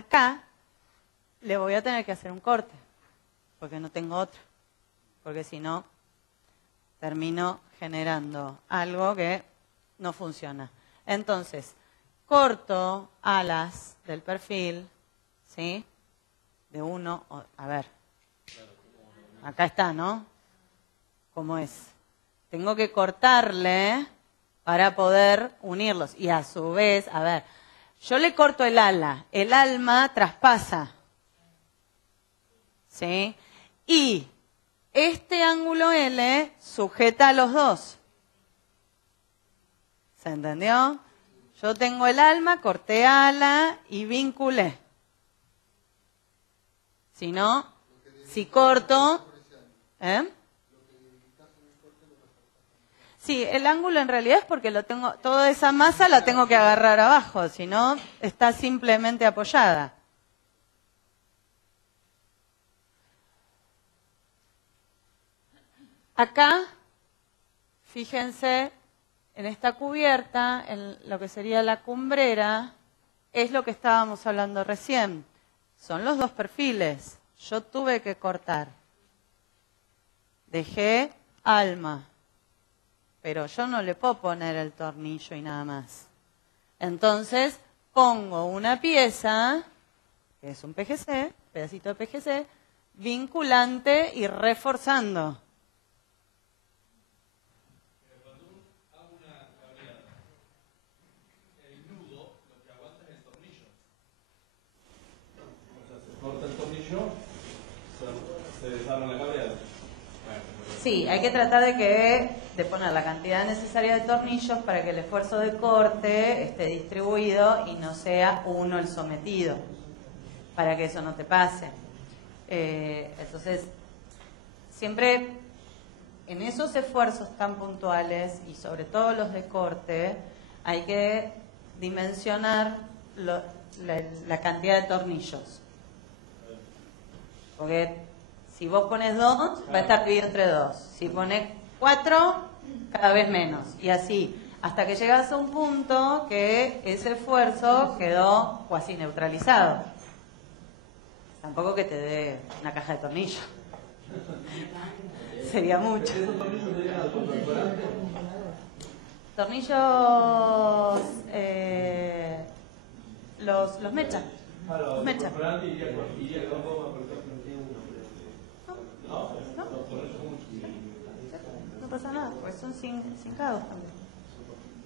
acá le voy a tener que hacer un corte, porque no tengo otro. Porque si no, termino generando algo que no funciona. Entonces, corto alas del perfil, ¿sí? De uno, a ver, acá está, ¿no? ¿Cómo es? Tengo que cortarle para poder unirlos. Y a su vez, a ver, yo le corto el ala, el alma traspasa, ¿sí? Y este ángulo L sujeta a los dos. ¿Se entendió? Yo tengo el alma, corté ala y vinculé. Si no, si corto... Sí, el ángulo en realidad es porque lo tengo, toda esa masa la tengo que agarrar abajo, si no, está simplemente apoyada. Acá, fíjense, en esta cubierta, en lo que sería la cumbrera, es lo que estábamos hablando recién. Son los dos perfiles. Yo tuve que cortar. Dejé alma. Pero yo no le puedo poner el tornillo y nada más. Entonces, pongo una pieza, que es un PGC, pedacito de PGC, vinculante y reforzando. Corta el tornillo, se desarma la cableada. Sí, hay que tratar de poner la cantidad necesaria de tornillos para que el esfuerzo de corte esté distribuido y no sea uno el sometido, para que eso no te pase. Entonces, siempre en esos esfuerzos tan puntuales y sobre todo los de corte, hay que dimensionar la cantidad de tornillos. Porque si vos pones 2, va a estar dividido entre 2. Si pones 4, cada vez menos. Y así, hasta que llegas a un punto que ese esfuerzo quedó cuasi neutralizado. Tampoco que te dé una caja de tornillos. Sería mucho. Tornillos, los mechas. Los mechas. No pasa nada, pues son cincados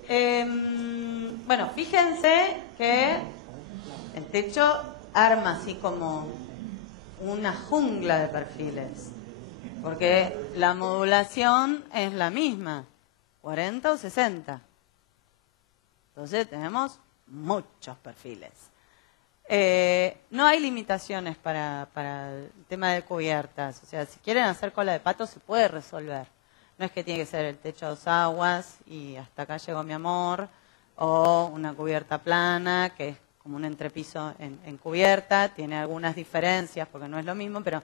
también. Bueno, fíjense que el techo arma así como una jungla de perfiles, porque la modulación es la misma, 40 o 60. Entonces tenemos muchos perfiles. No hay limitaciones para el tema de cubiertas. O sea, si quieren hacer cola de pato se puede resolver. No es que tiene que ser el techo a 2 aguas y hasta acá llegó mi amor, o una cubierta plana, que es como un entrepiso en cubierta. Tiene algunas diferencias porque no es lo mismo, pero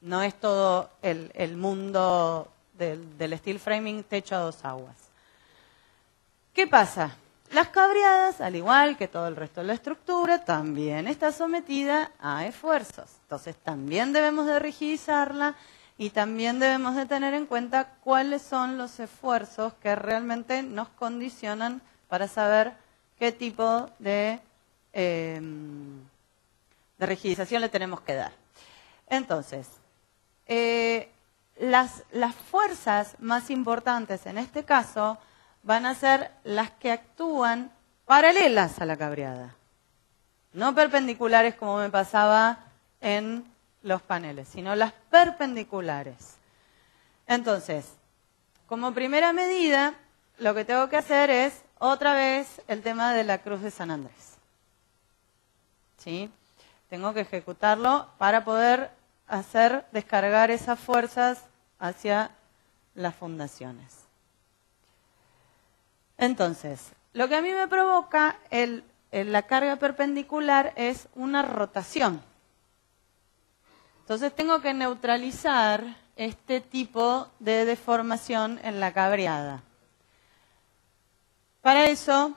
no es todo el mundo del steel framing techo a 2 aguas. ¿Qué pasa? Las cabreadas, al igual que todo el resto de la estructura, también está sometida a esfuerzos. Entonces también debemos de rigidizarla y también debemos de tener en cuenta cuáles son los esfuerzos que realmente nos condicionan para saber qué tipo de rigidización le tenemos que dar. Entonces, las fuerzas más importantes en este caso van a ser las que actúan paralelas a la cabreada, no perpendiculares como me pasaba en los paneles, sino las perpendiculares. Entonces, como primera medida, lo que tengo que hacer es, otra vez, el tema de la cruz de San Andrés. ¿Sí? Tengo que ejecutarlo para poder hacer descargar esas fuerzas hacia las fundaciones. Entonces, lo que a mí me provoca la carga perpendicular es una rotación. Entonces tengo que neutralizar este tipo de deformación en la cabreada. Para eso,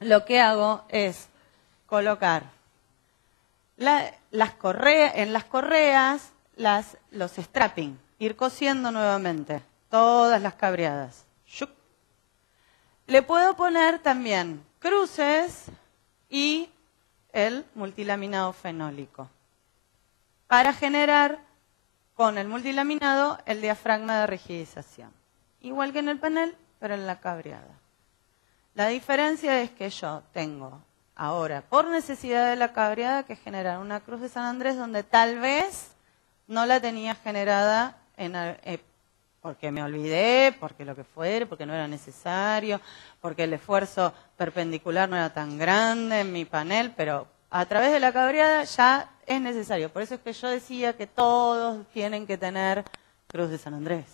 lo que hago es colocar en las correas los strapping, ir cosiendo nuevamente todas las cabreadas. ¡Shuc! Le puedo poner también cruces y el multilaminado fenólico para generar con el multilaminado el diafragma de rigidización. Igual que en el panel, pero en la cabreada. La diferencia es que yo tengo ahora, por necesidad de la cabreada, que generar una cruz de San Andrés donde tal vez no la tenía generada porque me olvidé, porque lo que fuera, porque no era necesario, porque el esfuerzo perpendicular no era tan grande en mi panel, pero a través de la cabreada ya es necesario. Por eso es que yo decía que todos tienen que tener cruz de San Andrés.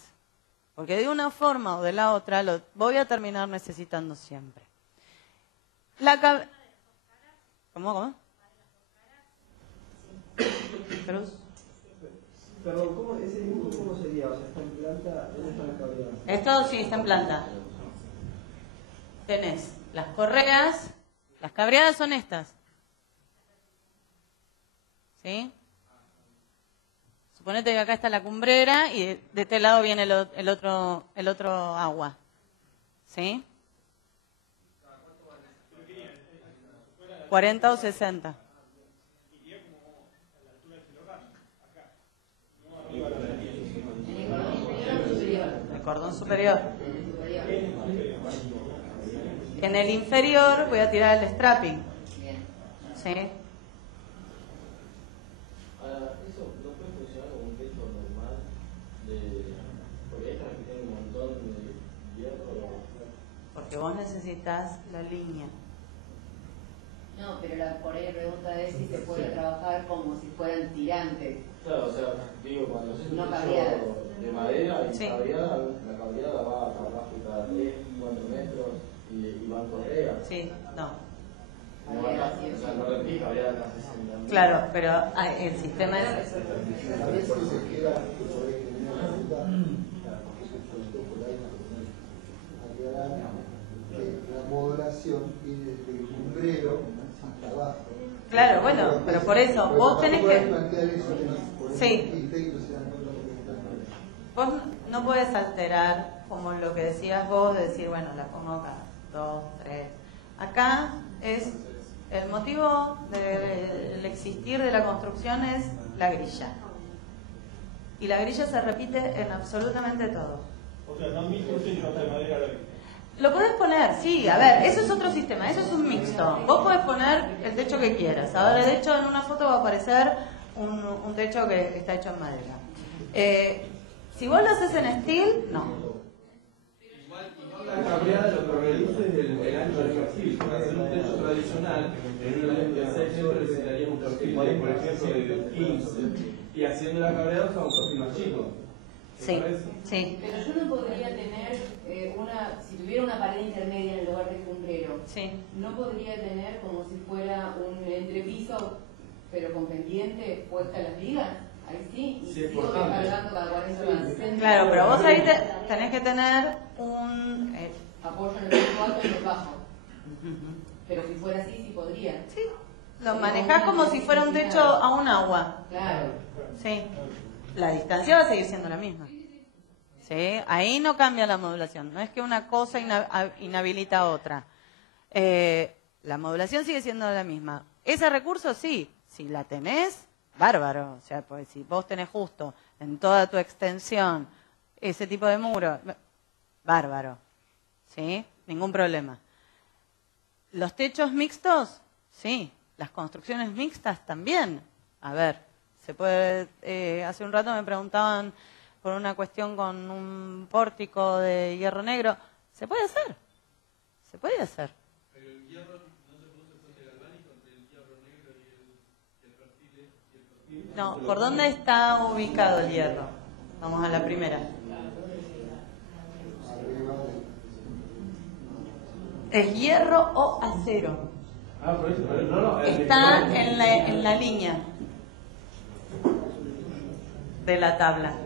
Porque de una forma o de la otra lo voy a terminar necesitando siempre. ¿Cómo? Cruz. Perdón, ¿ese dibujo cómo sería? O sea, ¿está en planta? ¿Dónde está la cabreada? Esto sí está en planta. Tenés las correas, las cabreadas son estas. ¿Sí? Suponete que acá está la cumbrera y de este lado viene el otro agua. ¿Sí? 40 o 60. El cordón superior. En el inferior voy a tirar el strapping. ¿Sí? Ahora, ¿eso no puede funcionar como un techo normal? Porque estas tienen un montón de hierro. Porque vos necesitas la línea. No, pero por ahí la pregunta es si se puede trabajar como si fueran tirantes. Claro, o sea, digo, cuando se No un cabreada. techo de madera y Sí. cabreada, la cabreada va abajo cada 3, 4 metros y van correas. Sí, no. No va acá, o sea, no repite cabreada acá 60. Claro, pero el sistema es... Por eso queda sobre una ruta, porque eso es un poco la aclarar que la modulación viene desde el cumbrero hasta abajo. Claro, bueno, pero por eso, vos tenés que... Sí. Vos no podés alterar como lo que decías vos, de decir, bueno, la pongo acá, 2, 3. Acá es el motivo del existir de la construcción es la grilla. Y la grilla se repite en absolutamente todo. O sea, no mismo techo de madera. Lo podés poner, sí, a ver, eso es otro sistema, eso es un mixto. Vos podés poner el techo que quieras. Ahora, de hecho, en una foto va a aparecer un techo que está hecho en madera. Si vos lo haces en steel, no. Igual la cabreada lo que reduce es el ancho del perfil. Para hacer un techo tradicional, en una lente de 6 metros necesitaría un perfil de, por ejemplo, de 15. Y haciendo la cabreada usa un perfil más chico. Sí, sí, Pero yo no podría tener si tuviera una pared intermedia en el lugar del cumbrero, sí. no podría tener como si fuera un entrepiso, pero con pendiente puesta las vigas. Ahí sí, y Sí, es sigo importante. descargando cada 40 centímetros. Claro, pero vos ahí tenés que tener un... Apoyo en el punto alto y el bajo. Pero si fuera así, sí podría. sí, lo manejás como si fuera un techo a un agua. Claro. Sí, la distancia va a seguir siendo la misma. Sí, ahí no cambia la modulación, no es que una cosa inhabilita a otra. La modulación sigue siendo la misma. Ese recurso sí, si la tenés, bárbaro. O sea, pues si vos tenés justo en toda tu extensión ese tipo de muro, bárbaro. ¿Sí? Ningún problema. Los techos mixtos, sí. Las construcciones mixtas también. A ver, se puede. Hace un rato me preguntaban por una cuestión con un pórtico de hierro negro. Se puede hacer. Se puede hacer. Pero el hierro no se produce fuente galvánica entre el hierro negro y el perfil. No, ¿por dónde está ubicado el hierro? Vamos a la primera. ¿Es hierro o acero? Ah, por eso, pero no. Está en la línea de la tabla.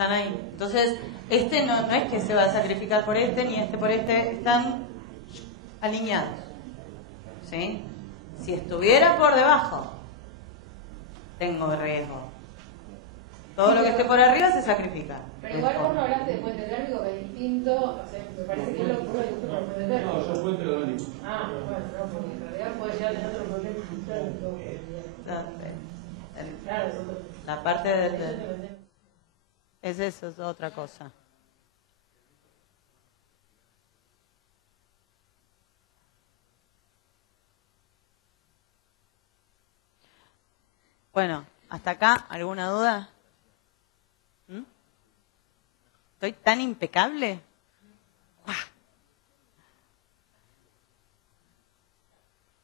Están ahí. Entonces, este no es que se va a sacrificar por este, ni este por este, están alineados. ¿Sí? Si estuviera por debajo, tengo riesgo. Todo lo que esté por arriba se sacrifica. Pero igual vos no hablaste de puente térmico, que es distinto, o sea, me parece que es lo que uno discute por puente térmico. No, yo puente lo digo. Ah, bueno, no, porque en realidad puede llegar a tener otro problema térmico. Claro, es otro. La parte de eso es otra cosa. Bueno, hasta acá, ¿alguna duda? ¿Estoy tan impecable? ¡Guau!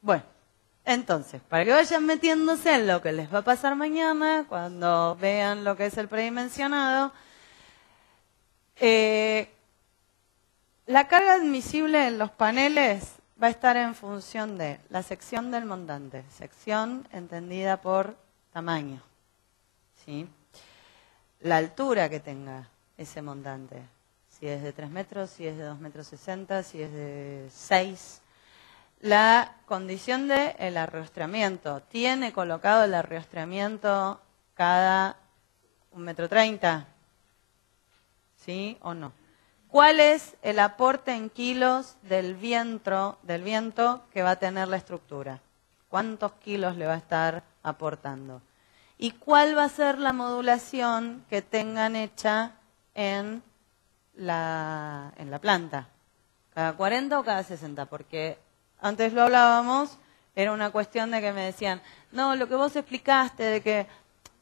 Bueno, entonces, para que vayan metiéndose en lo que les va a pasar mañana, cuando vean lo que es el predimensionado, la carga admisible en los paneles va a estar en función de la sección del montante, sección entendida por tamaño, ¿sí? La altura que tenga ese montante, si es de 3 metros, si es de 2,60 metros, si es de 6. La condición del arrastamiento, ¿tiene colocado el arrastamiento cada 1,30 m? ¿Sí o no? ¿Cuál es el aporte en kilos del viento que va a tener la estructura? ¿Cuántos kilos le va a estar aportando? ¿Y cuál va a ser la modulación que tengan hecha en la planta? ¿Cada 40 o cada 60? Porque antes lo hablábamos, era una cuestión de que me decían, no, lo que vos explicaste de que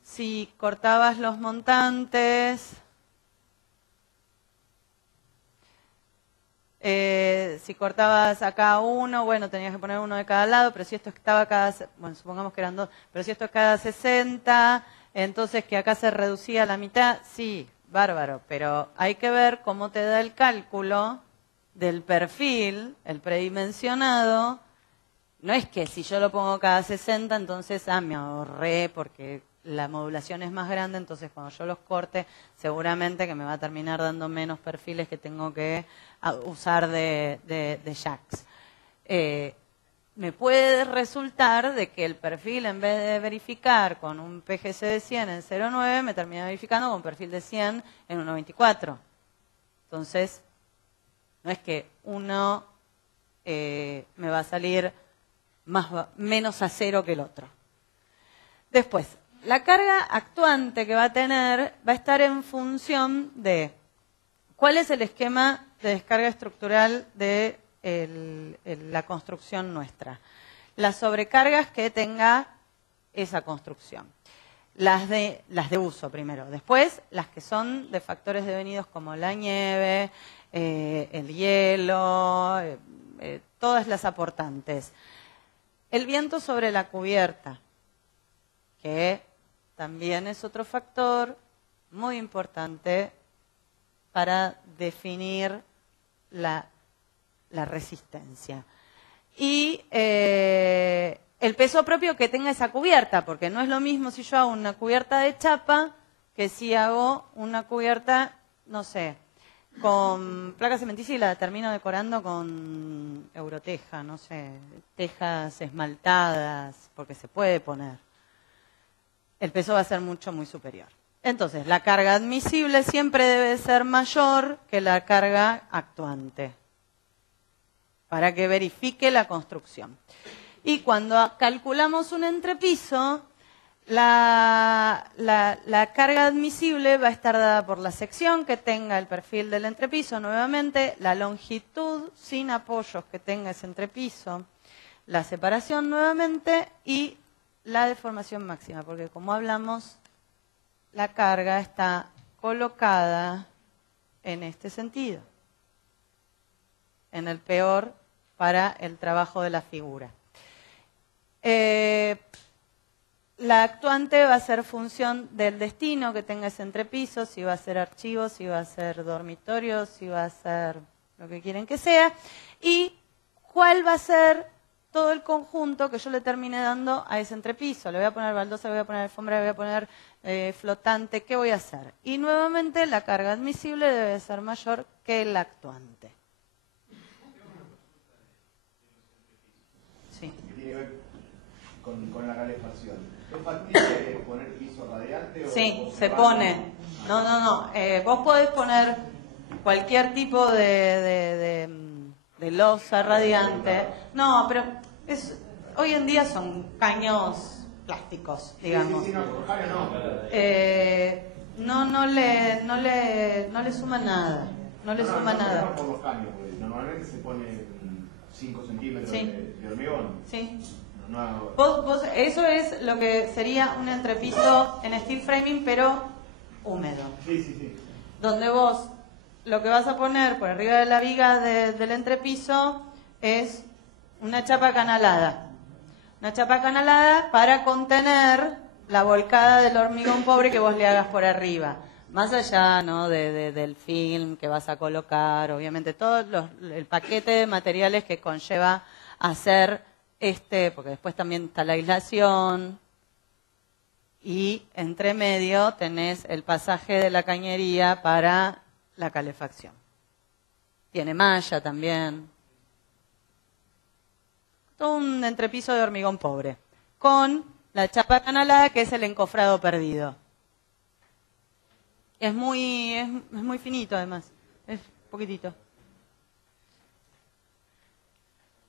si cortabas los montantes, si cortabas acá uno, bueno, tenías que poner uno de cada lado, pero si esto estaba cada, bueno, supongamos que eran 2, pero si esto es cada 60, entonces que acá se reducía a la mitad, sí, bárbaro, pero hay que ver cómo te da el cálculo del perfil, el predimensionado. No es que si yo lo pongo cada 60, entonces, me ahorré porque la modulación es más grande, entonces cuando yo los corte, seguramente que me va a terminar dando menos perfiles que tengo que usar de jacks. Me puede resultar de que el perfil, en vez de verificar con un PGC de 100 en 0,9, me termina verificando con un perfil de 100 en 1,24. Entonces, no es que uno me va a salir menos a 0 que el otro. Después, la carga actuante que va a tener va a estar en función de cuál es el esquema de descarga estructural de la construcción nuestra. Las sobrecargas que tenga esa construcción. Las de uso primero. Después, las que son de factores devenidos como la nieve, el hielo, todas las aportantes. El viento sobre la cubierta, que también es otro factor muy importante para definir la resistencia. Y el peso propio que tenga esa cubierta, porque no es lo mismo si yo hago una cubierta de chapa que si hago una cubierta, no sé, con placa cementicia y la termino decorando con euroteja, no sé, tejas esmaltadas, porque se puede poner. El peso va a ser muy superior. Entonces, la carga admisible siempre debe ser mayor que la carga actuante, para que verifique la construcción. Y cuando calculamos un entrepiso, la carga admisible va a estar dada por la sección que tenga el perfil del entrepiso, nuevamente, la longitud sin apoyos que tenga ese entrepiso, la separación nuevamente y la deformación máxima, porque como hablamos, la carga está colocada en este sentido, en el peor para el trabajo de la figura. La actuante va a ser función del destino que tenga ese entrepiso, si va a ser archivo, si va a ser dormitorio, si va a ser lo que quieren que sea, y cuál va a ser todo el conjunto que yo le termine dando a ese entrepiso. Le voy a poner baldosa, le voy a poner alfombra, le voy a poner flotante. ¿Qué voy a hacer? Y nuevamente la carga admisible debe ser mayor que el actuante. Sí. ¿Qué tiene que ver con la calefacción? ¿Es factible poner piso radiante? Sí, o se pone. No. Vos podés poner cualquier tipo de losa radiante. No, pero hoy en día son caños plásticos, digamos. Sí, no, por caño no. No le suma nada. No le suma nada. No por los caños, porque normalmente se pone 5 centímetros de hormigón. Sí. No, eso es lo que sería un entrepiso en steel framing, pero húmedo. Sí. Donde vos lo que vas a poner por arriba de la viga del entrepiso es una chapa canalada. Una chapa canalada para contener la volcada del hormigón pobre que vos le hagas por arriba. Más allá, ¿no?, del film que vas a colocar, obviamente todo el paquete de materiales que conlleva hacer porque después también está la aislación y entre medio tenés el pasaje de la cañería para la calefacción. Tiene malla también. Todo un entrepiso de hormigón pobre. Con la chapa canalada, que es el encofrado perdido. Es muy finito además. Es poquitito.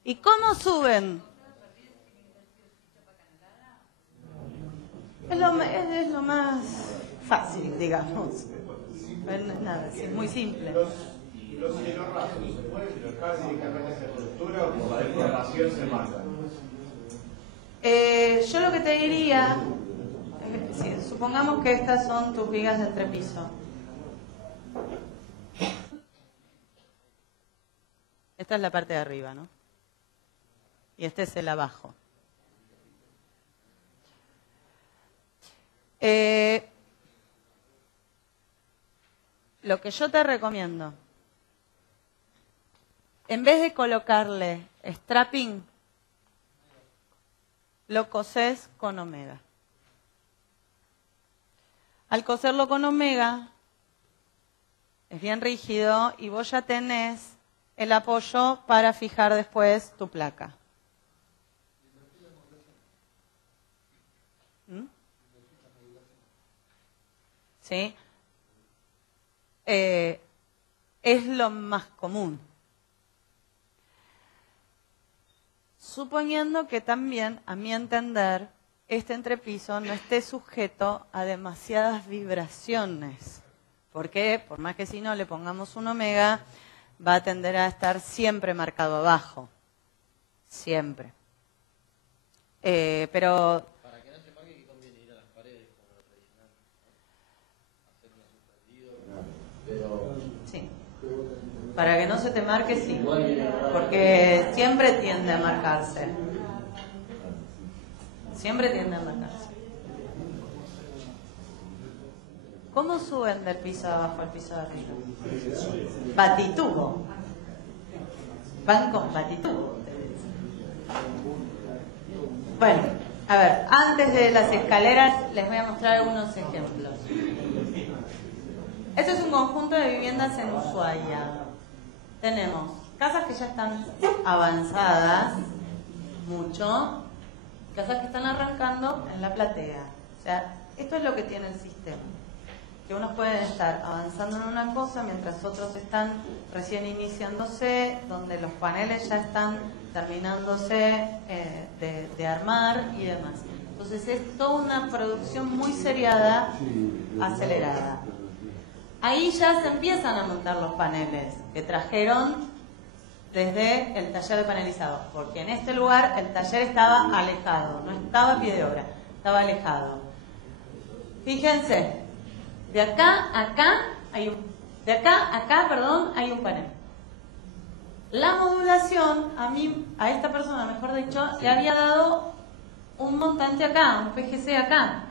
¿Y cómo suben? Es lo más fácil, digamos. Nada, es muy simple. Los hielos rasos, ¿se puede fijar directamente esa estructura o por la deformación se manda? Yo lo que te diría, supongamos que estas son tus vigas de entrepiso. Esta es la parte de arriba, ¿no? Y este es el abajo. Lo que yo te recomiendo, en vez de colocarle strapping, lo cosés con omega. Al coserlo con omega, es bien rígido y vos ya tenés el apoyo para fijar después tu placa. ¿Sí? Es lo más común. Suponiendo que también, a mi entender, este entrepiso no esté sujeto a demasiadas vibraciones. Porque, por más que si no le pongamos un omega, va a tender a estar siempre marcado abajo. Siempre. Pero... Para que no se marque, ¿qué conviene ir a las paredes como lo tradicional? Hacer un suspendido. Pero... Sí. Para que no se te marque, sí. Porque siempre tiende a marcarse. Siempre tiende a marcarse. ¿Cómo suben del piso de abajo al piso de arriba? Batitubo. Van con batitubo. Bueno, a ver, antes de las escaleras les voy a mostrar algunos ejemplos. Este es un conjunto de viviendas en Ushuaia. Tenemos casas que ya están avanzadas, mucho, casas que están arrancando en la platea. O sea, esto es lo que tiene el sistema. Que unos pueden estar avanzando en una cosa mientras otros están recién iniciándose, donde los paneles ya están terminándose de armar y demás. Entonces es toda una producción muy seriada, acelerada. Ahí ya se empiezan a montar los paneles que trajeron desde el taller de panelizado, porque en este lugar el taller estaba alejado, no estaba a pie de obra, estaba alejado. Fíjense, de acá a acá hay un panel. La modulación a esta persona, mejor dicho, le había dado un montante acá, un PGC acá.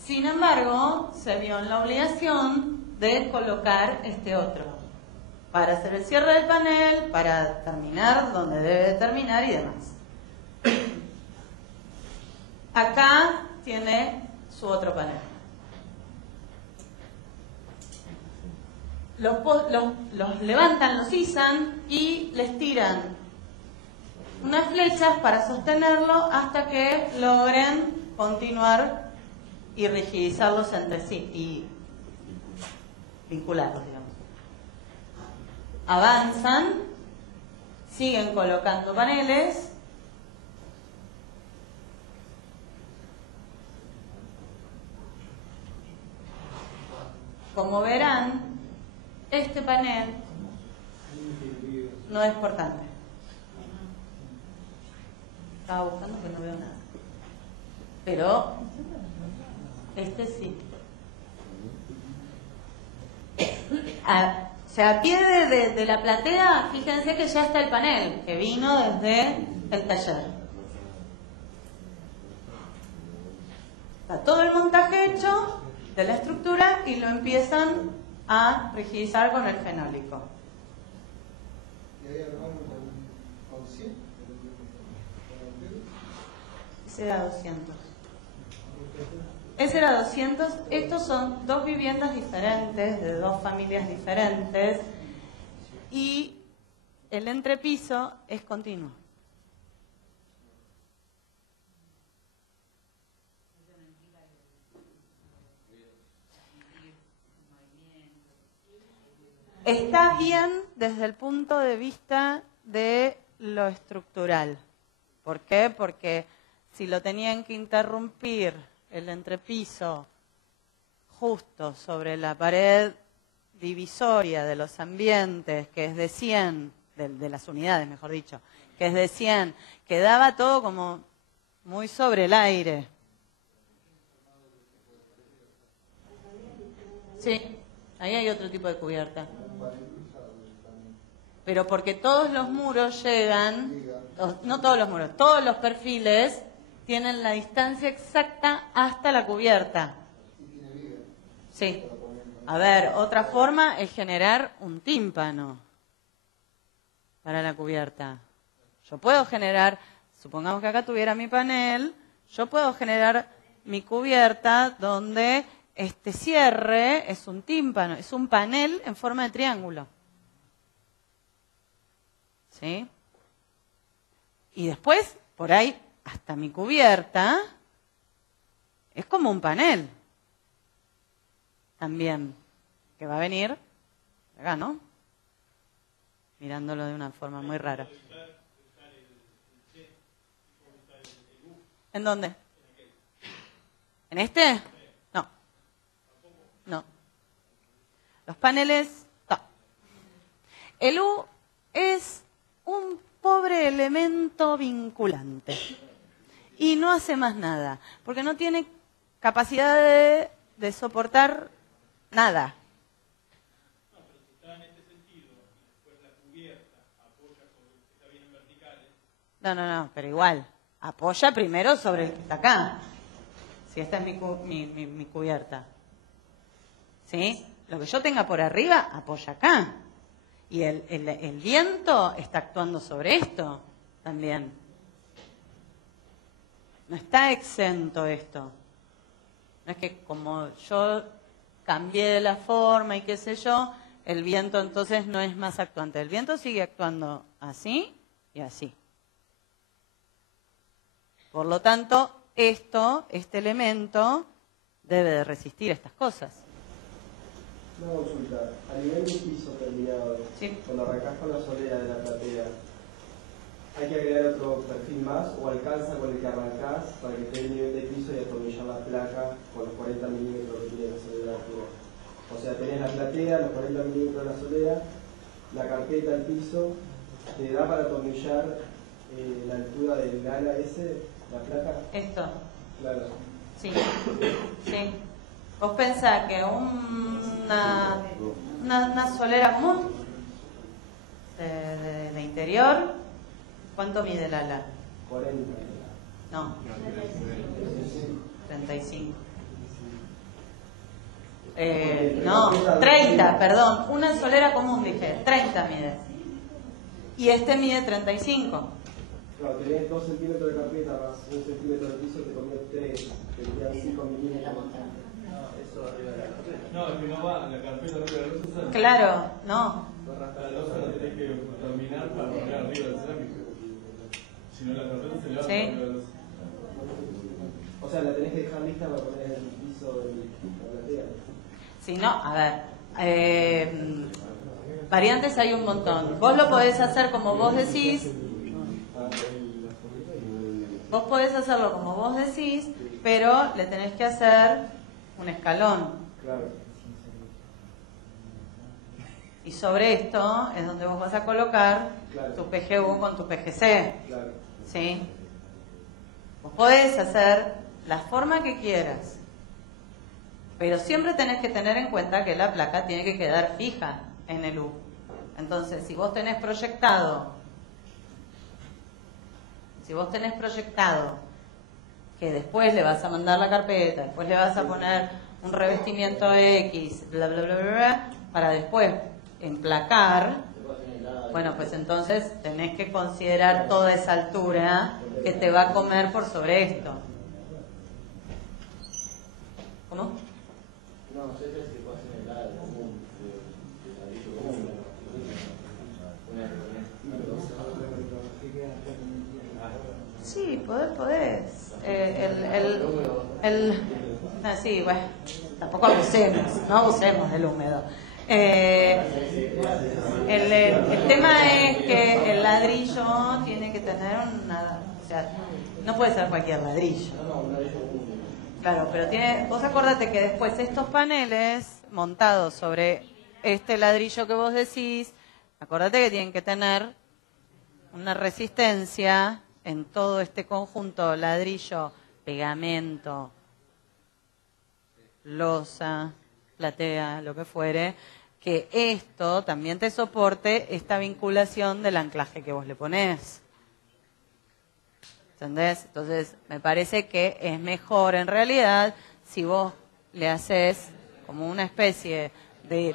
Sin embargo, se vio en la obligación de colocar este otro para hacer el cierre del panel, para terminar donde debe terminar y demás. acá tiene su otro panel. Los levantan, los izan y les tiran unas flechas para sostenerlo hasta que logren continuar y rigidizarlos entre sí y vincularlos, digamos. Avanzan, siguen colocando paneles. Como verán, este panel no es portante. Estaba buscando que no veo nada. Pero este sí. O sea, a pie de la platea, fíjense que ya está el panel, que vino desde el taller. Está todo el montaje hecho de la estructura y lo empiezan a rigidizar con el fenólico. ¿Y ahí armamos con 100? Ese era 200. Ese era 200. Estos son dos viviendas diferentes, de dos familias diferentes. Y el entrepiso es continuo. Está bien desde el punto de vista de lo estructural. ¿Por qué? Porque si lo tenían que interrumpir el entrepiso justo sobre la pared divisoria de los ambientes, que es de 100, de las unidades, mejor dicho, que es de 100, quedaba todo como muy sobre el aire. Sí, ahí hay otro tipo de cubierta. Pero porque todos los muros llegan, no todos los muros, todos los perfiles tienen la distancia exacta hasta la cubierta. Sí. A ver, otra forma es generar un tímpano para la cubierta. Yo puedo generar, supongamos que acá tuviera mi panel, yo puedo generar mi cubierta donde este cierre es un tímpano, es un panel en forma de triángulo. ¿Sí? Y después, por ahí, hasta mi cubierta, es como un panel. También, que va a venir acá, ¿no? Mirándolo de una forma muy rara. ¿En dónde? ¿En este? No. No. Los paneles, no. El U es un pobre elemento vinculante y no hace más nada, porque no tiene capacidad de soportar nada. No, pero si está en este sentido y después la cubierta apoya sobre, está bien en verticales. No, pero igual, apoya primero sobre el que está acá. Si esta es mi cubierta. ¿Sí? Lo que yo tenga por arriba, apoya acá. Y el viento está actuando sobre esto también. No está exento esto. No es que como yo cambié la forma y qué sé yo, el viento entonces no es más actuante. El viento sigue actuando así y así. Por lo tanto, este elemento debe de resistir estas cosas. Una consulta. A nivel de piso terminado, Sí. cuando arrancás con la solera de la platea, ¿hay que agregar otro perfil más o alcanza con el que arrancás para que esté el nivel de piso y atornillar la placa con los 40 milímetros que tiene la solera de altura? O sea, tenés la platea, los 40 milímetros de la solera, la carpeta, el piso, ¿te da para atornillar la altura del ala ese, la placa? Esto. Claro. Sí, sí. Vos pensás que una solera común de interior, ¿cuánto mide el ala? 40. No, 35. No, 30, perdón. Una solera común, dije, 30 mide. Y este mide 35. Claro, tenés 2 centímetros de carpeta más 1 centímetro de piso, te comió 3, te quedan 5 milímetros. No, es que no va la carpeta arriba de la losa. Claro, no. La losa la tenés que terminar para poner arriba del cerámico. Si no, la carpeta se le va a Sí. arriba de la losa. O sea, la tenés que dejar lista para poner en el piso de la platea. Si no, a ver, variantes hay un montón. Vos lo podés hacer como vos decís. Vos podés hacerlo como vos decís, pero le tenés que hacer un escalón. Claro. Y sobre esto es donde vos vas a colocar tu PGU con tu PGC. Claro. ¿Sí? Vos podés hacer la forma que quieras, pero siempre tenés que tener en cuenta que la placa tiene que quedar fija en el U. Entonces, si vos tenés proyectado que después le vas a mandar la carpeta, después le vas a poner un revestimiento X, bla, bla, bla, bla, bla, para después emplacar, bueno, pues entonces tenés que considerar toda esa altura que te va a comer por sobre esto. ¿Cómo? No sé si se puede hacer en el lado común, de ladrillo común. Sí, podés. Sí, bueno, tampoco abusemos del húmedo. El tema es que el ladrillo tiene que tener una... O sea, no puede ser cualquier ladrillo. Claro, pero vos acordate que después estos paneles montados sobre este ladrillo que vos decís, acordate que tienen que tener una resistencia en todo este conjunto, ladrillo, pegamento, losa, platea, lo que fuere, que esto también te soporte esta vinculación del anclaje que vos le ponés. ¿Entendés? Entonces, me parece que es mejor en realidad si vos le haces como una especie de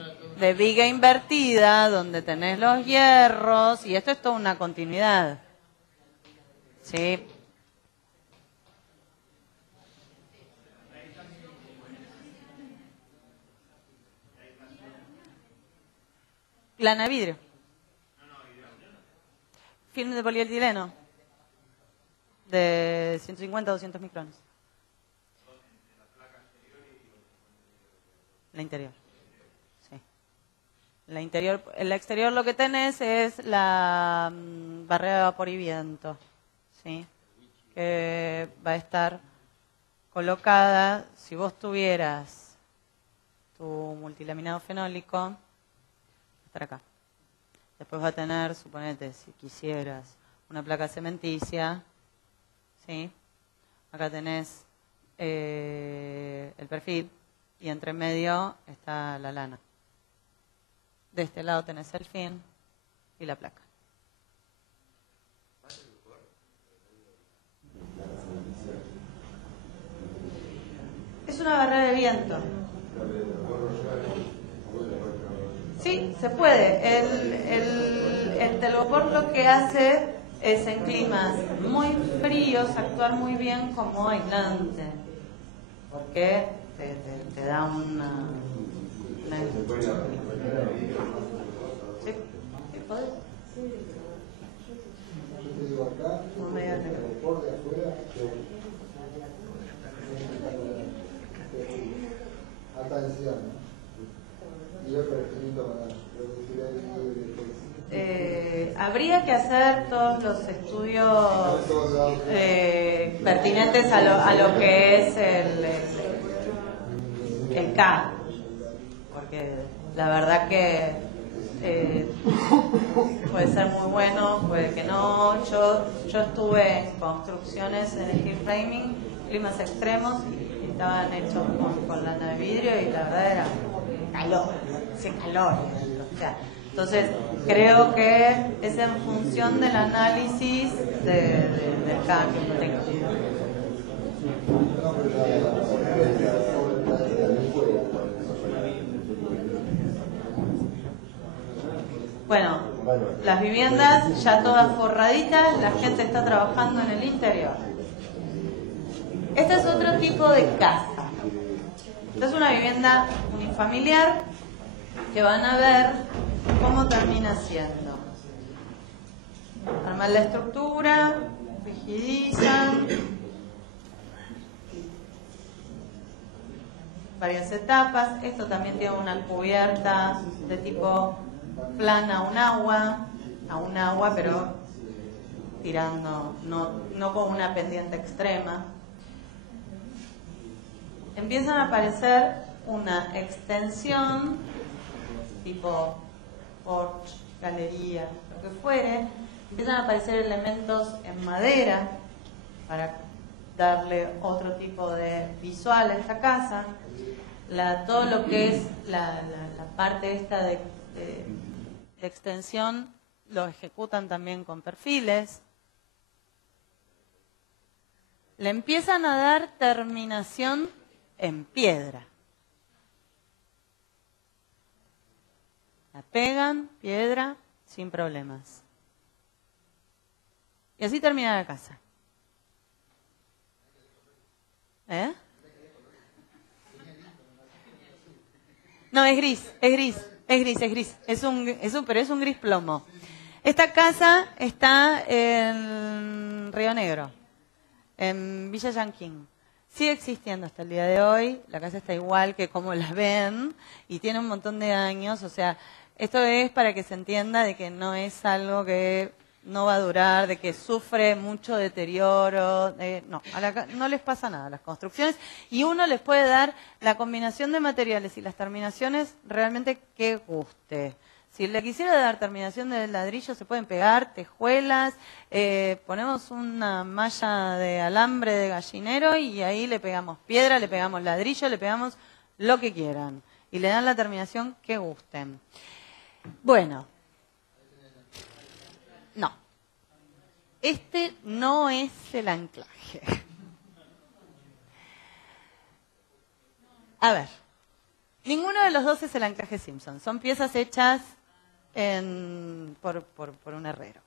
viga invertida donde tenés los hierros y esto es toda una continuidad. ¿Sí? Lana vidrio. Film de polietileno. De 150 a 200 micrones. La interior. Sí. La exterior lo que tenés es la barrera de vapor y viento. ¿Sí? Que va a estar colocada, si vos tuvieras tu multilaminado fenólico, va a estar acá. Después va a tener, suponete, si quisieras, una placa cementicia, ¿sí? Acá tenés el perfil y entre medio está la lana. De este lado tenés el fin y la placa. Es una barrera de viento. Sí, se puede. El telgopor lo que hace es en climas muy fríos actuar muy bien como aislante, porque te da una ¿sí? ¿Sí podés? Yo te digo acá, por de afuera, alta densidad, ¿no? Y yo perfecto para habría que hacer todos los estudios pertinentes a lo que es el K, porque la verdad que puede ser muy bueno, puede que no. Yo estuve en construcciones en steel framing, climas extremos, y estaban hechos con lana de vidrio y la verdad era calor, ese calor. O sea, entonces creo que es en función del análisis del cambio que tengo. Bueno, Las viviendas ya todas forraditas, la gente está trabajando en el interior. Este es otro tipo de casa. Esta es una vivienda unifamiliar que van a ver cómo termina siendo. Arman la estructura, rigidizan, varias etapas. Esto también tiene una cubierta de tipo plana a un agua, pero tirando, no con una pendiente extrema. Empiezan a aparecer una extensión tipo porche, galería, lo que fuere. Empiezan a aparecer elementos en madera para darle otro tipo de visual a esta casa. Todo lo que es la parte esta de extensión lo ejecutan también con perfiles. Le empiezan a dar terminación en piedra. La pegan, piedra, sin problemas. Y así termina la casa. ¿Eh? No, es gris. Pero es un gris plomo. Esta casa está en Río Negro, en Villa Yanquín. Sigue existiendo hasta el día de hoy. La casa está igual que como la ven y tiene un montón de años. O sea, esto es para que se entienda de que no es algo que no va a durar, de que sufre mucho deterioro. No les pasa nada a las construcciones y uno les puede dar la combinación de materiales y las terminaciones realmente que guste. Si le quisiera dar terminación de ladrillo, se pueden pegar tejuelas, ponemos una malla de alambre de gallinero y ahí le pegamos piedra, le pegamos ladrillo, le pegamos lo que quieran. Y le dan la terminación que gusten. Bueno. No. Este no es el anclaje. A ver. Ninguno de los dos es el anclaje Simpson. Son piezas hechas por un herrero.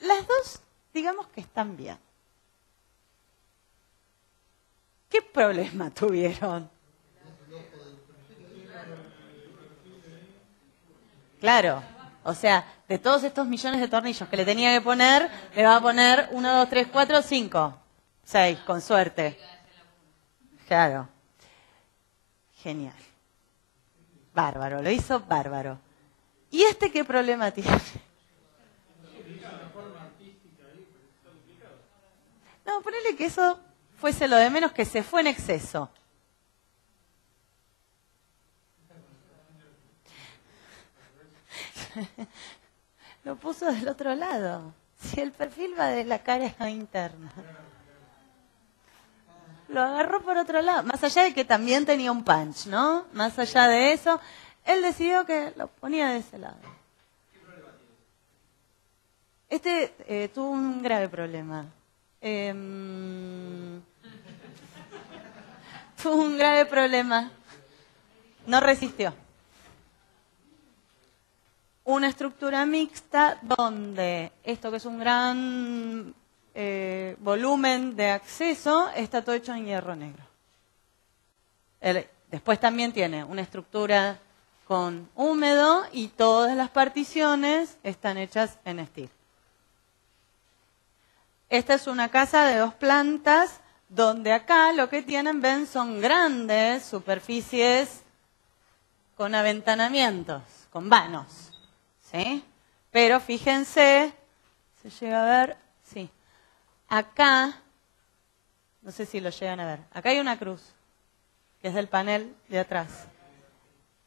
Las dos, digamos que están bien. ¿Qué problema tuvieron? Claro, o sea, de todos estos millones de tornillos que le tenía que poner, le va a poner 1, 2, 3, 4, 5, 6, con suerte. Claro. Genial. Bárbaro, lo hizo bárbaro. ¿Y este qué problema tiene? No, ponele que eso fuese lo de menos, que se fue en exceso. Lo puso del otro lado. Si el perfil va de la cara interna. Lo agarró por otro lado. Más allá de que también tenía un punch, ¿no? Más allá de eso, él decidió que lo ponía de ese lado. Este tuvo un grave problema. Tuvo un grave problema. No resistió. Una estructura mixta donde esto que es un gran volumen de acceso está todo hecho en hierro negro. Después también tiene una estructura con húmedo y todas las particiones están hechas en steel. Esta es una casa de 2 plantas donde acá lo que tienen, ven, son grandes superficies con aventanamientos, con vanos. ¿Sí? Pero fíjense, ¿se llega a ver? Sí. Acá, no sé si lo llegan a ver, acá hay una cruz, que es del panel de atrás.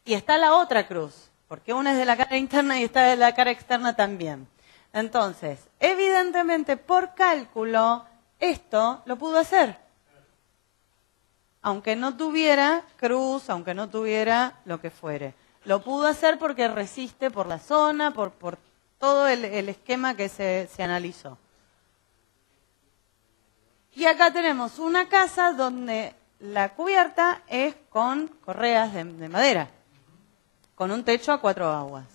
Y está la otra cruz, porque una es de la cara interna y está de la cara externa también. Entonces, evidentemente, por cálculo, esto lo pudo hacer. Aunque no tuviera cruz, aunque no tuviera lo que fuere. Lo pudo hacer porque resiste por la zona, por todo el esquema que se analizó. Y acá tenemos una casa donde la cubierta es con correas de madera. con un techo a 4 aguas,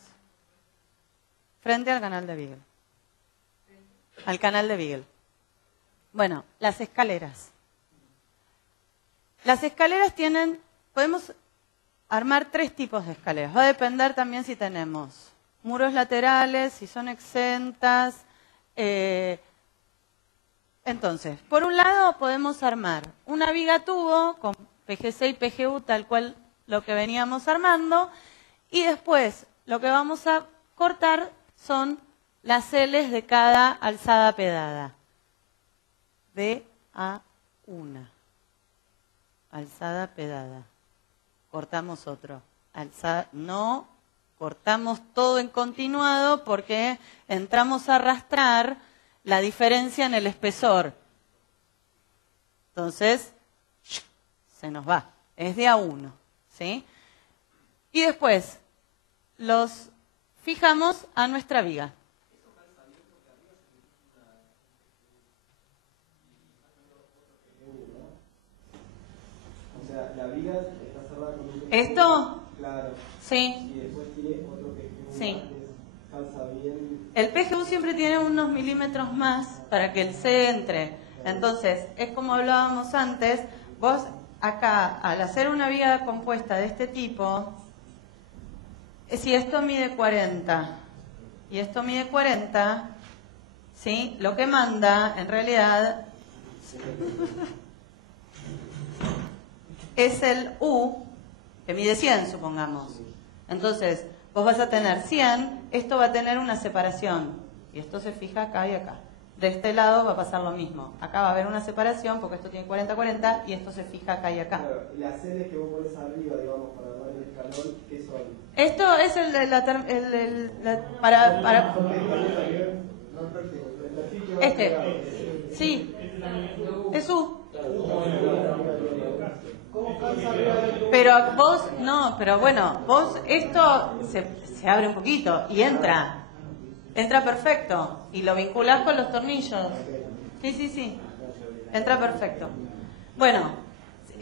frente al canal de Beagle. Al canal de Beagle. Bueno, las escaleras. Las escaleras podemos armar 3 tipos de escaleras. Va a depender también si tenemos muros laterales, si son exentas. Entonces, por un lado podemos armar una viga tubo con PGC y PGU tal cual lo que veníamos armando, y después lo que vamos a cortar son las L's de cada alzada pedada. De a una. Alzada pedada. Cortamos otro. No cortamos todo en continuado porque entramos a arrastrar la diferencia en el espesor. Entonces, se nos va. Es de a uno, ¿sí? Y después los fijamos a nuestra viga. O sea, la viga está cerrada con un... ¿Esto? Claro. Sí. Y después tiene otro PGU Sí. que calza bien. El PGU siempre tiene unos milímetros más para que el C entre. Entonces, es como hablábamos antes, vos acá, al hacer una viga compuesta de este tipo, si esto mide 40 y esto mide 40, ¿sí? Lo que manda, en realidad, es el U, que mide 100, supongamos. Entonces, vos vas a tener 100, esto va a tener una separación, y esto se fija acá y acá. De este lado va a pasar lo mismo. Acá va a haber una separación, porque esto tiene 40-40, y esto se fija acá y acá. Claro, y las L's que vos pones arriba, digamos, para dar el escalón, ¿qué son? Esto es para este. Sí. Es U. Pero vos, no, pero bueno, vos esto se abre un poquito y entra perfecto, y lo vinculás con los tornillos. Sí, entra perfecto. Bueno,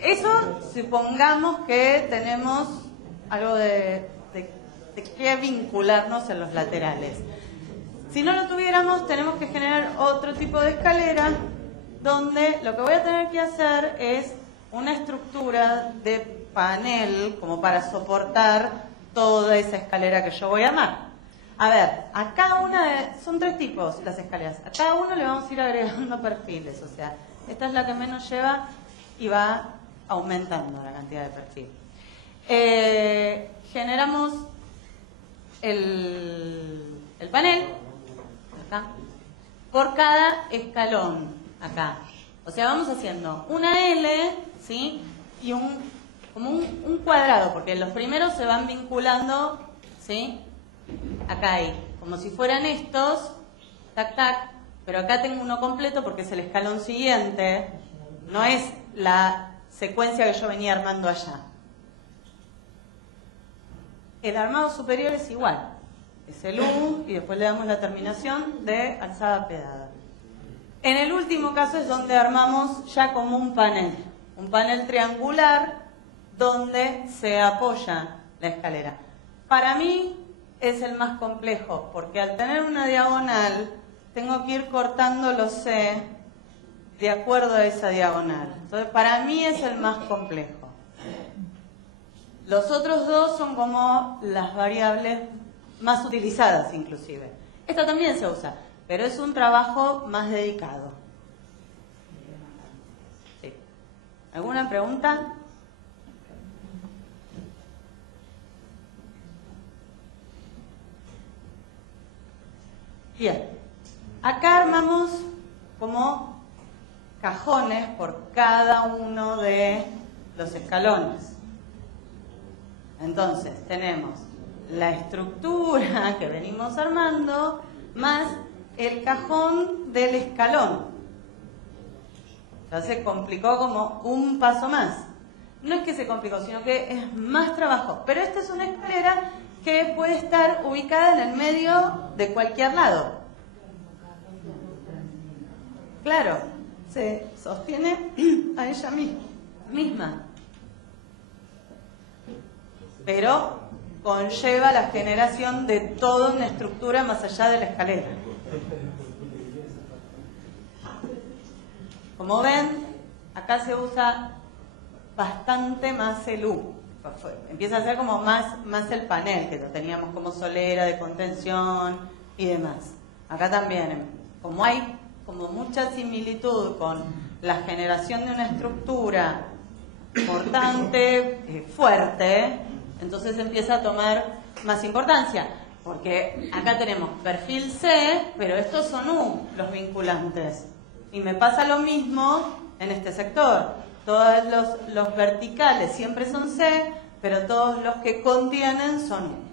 eso supongamos que tenemos algo de que vincularnos en los laterales. Si no lo tuviéramos, tenemos que generar otro tipo de escalera, donde lo que voy a tener que hacer es una estructura de panel como para soportar toda esa escalera que yo voy a armar. A ver, a cada una son 3 tipos las escaleras. A cada uno le vamos a ir agregando perfiles, o sea, esta es la que menos lleva y va aumentando la cantidad de perfil. Generamos el panel acá por cada escalón acá. O sea, vamos haciendo una L, ¿sí? Y como un cuadrado, porque los primeros se van vinculando, ¿sí? Acá hay, como si fueran estos, tac, tac, pero acá tengo uno completo porque es el escalón siguiente, no es la secuencia que yo venía armando allá. El armado superior es igual, es el U y después le damos la terminación de alzada pedada. En el último caso es donde armamos ya como un panel triangular donde se apoya la escalera. Para mí es el más complejo, porque al tener una diagonal tengo que ir cortando los C de acuerdo a esa diagonal. Entonces, para mí es el más complejo. Los otros dos son como las variables más utilizadas, inclusive. Esta también se usa, pero es un trabajo más dedicado. Sí. ¿Alguna pregunta? Bien, acá armamos como cajones por cada uno de los escalones. Entonces tenemos la estructura que venimos armando más el cajón del escalón. Ya se complicó como un paso más. No es que se complicó, sino que es más trabajo. Pero esta es una escalera que puede estar ubicada en el medio de cualquier lado. Claro, se sostiene a ella misma. Pero conlleva la generación de toda una estructura más allá de la escalera. Como ven, acá se usa bastante más el U. Empieza a ser como más el panel, que lo teníamos como solera de contención y demás. Acá también, como hay como mucha similitud con la generación de una estructura importante, fuerte, entonces empieza a tomar más importancia. Porque acá tenemos perfil C, pero estos son U, los vinculantes. Y me pasa lo mismo en este sector. Todos los verticales siempre son C, pero todos los que contienen son U.